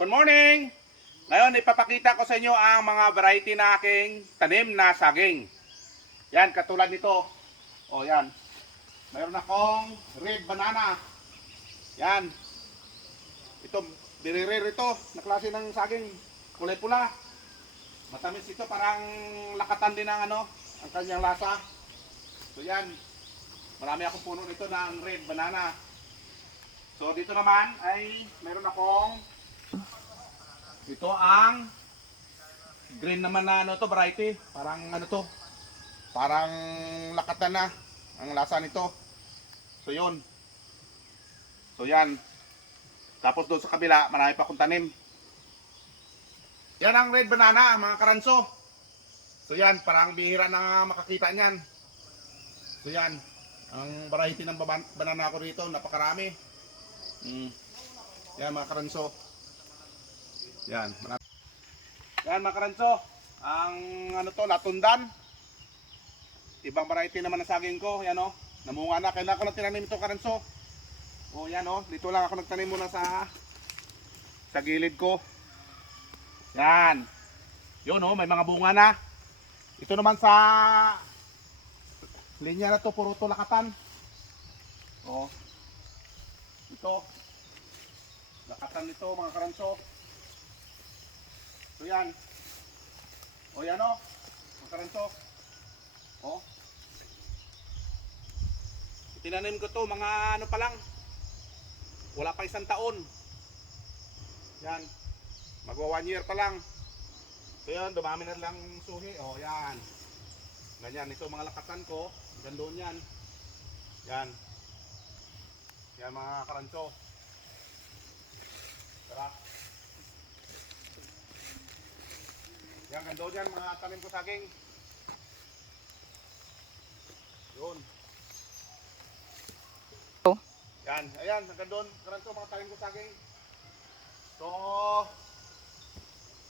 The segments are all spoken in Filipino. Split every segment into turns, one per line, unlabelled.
Good morning! Ngayon, ipapakita ko sa inyo ang mga variety na aking tanim na saging. Yan, katulad nito. O, yan. Mayroon akong red banana. Yan. Ito, biririr ito. Na klase ng saging. Kulay pula. Matamis ito, parang lakatan din ang ano, ang kanyang lasa. So, yan. Marami akong puno nito ng red banana. So, dito naman ay mayroon akong ito ang green naman na ano to variety. Parang ano to. Parang lakatan na ang lasa nito. So yun. So yan. Tapos doon sa kabila, marami pa akong tanim. Yan ang red banana, mga karanso. So yan, parang bihira na makakita niyan. So yan, ang variety ng banana ko rito, napakarami. Mm. Yan mga karanso. Yan. Yan mga karanso. Ang ano to, latundan. Ibang variety naman ng saging ko. Yan o. Namunga na. Kailangan ko lang tinanim ito karanso. O yan o. Dito lang ako nagtanim muna sa sa gilid ko. Yan. Yun o. May mga bunga na. Ito naman sa linya na to. Puro to lakatan. O. Ito. Lakatan nito mga karanso. So yan. O yan o. Makaranto. O. Tinanim ko to mga ano pa lang. Wala pa isang taon. Yan. Magwa one year pa lang. So yan, dumami na lang suhi. O yan. Ganyan. Ito mga lakatan ko. Gandun yan. Yan. Yan mga karanto. Tara. Yan, ganda dyan mga tanim ko saging. Yun.
Oh.
Yan, ayan, hanggang doon. Karanto mga tanim ko saging. So,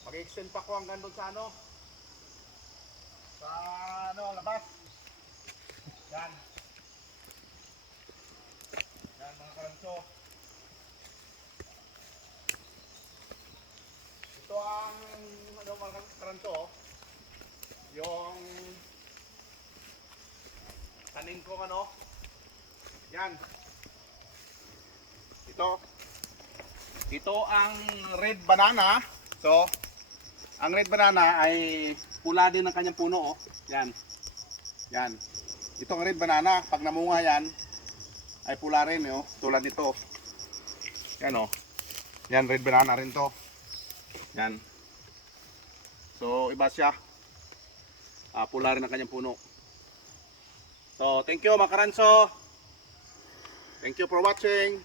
mag-extend pa ko hanggang doon sa ano. Sa ano, labas. Yan. Yan mga karanto. Ito ang mga karanto, yung tanim ko ano. Yan. Ito. Ito ang red banana. So, ang red banana ay pula din ng kanyang puno oh. Yan. Yan. Ito ang red banana, pag namunga yan ay pula rin oh, tulad nito. Yan oh. Yan red banana rin to. Yan. So, iba siya. Ah, pula rin ang kanyang puno. So, thank you mga karanso. Thank you for watching.